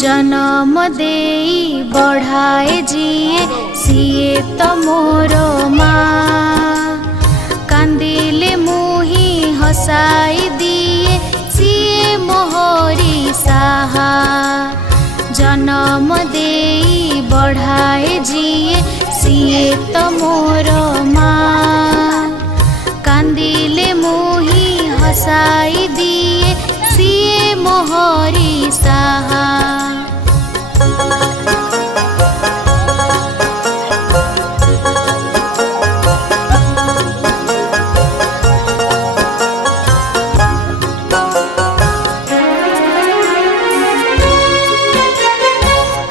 जन्म देई बढ़ाए जिए सिए तो मोर माँ। कांदिले मुही हसाई दिए सिए मोहरी साहा। जन्म देई बढ़ाए जिए सिए तो मोर माँ। कांदिले मुही हसाई दिए सिए मोहरी साहा।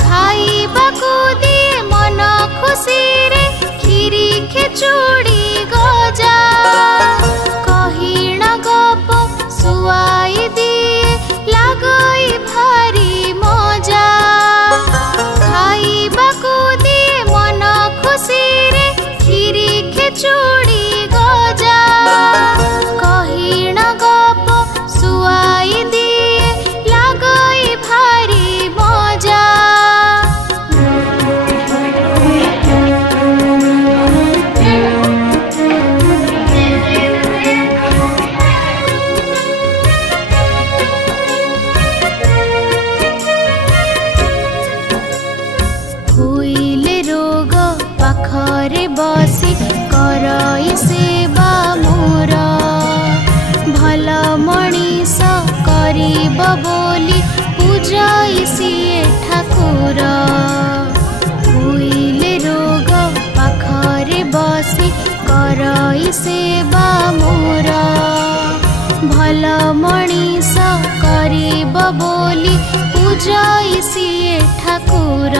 खाइबाकू दिए मन खुशी रे खीरी खेचुड़ी गजा। कहिण गप सुआई दिए लागई भारी मजा। खाइबाकू दिए मन खुशी रे खीरी खेचुड़ी गजा। कहिण गप सुआई दिए लागई भारी मजा। हुइले रोग पाखरे बसी करई सेवा मोर। भल मणिष करिब बोली पूजई सिए ठाकुर। हुइले रोग पाखरे बसी करई सेवा मोर। भल मणिष करिब बोली पूजई सिए ठाकुर।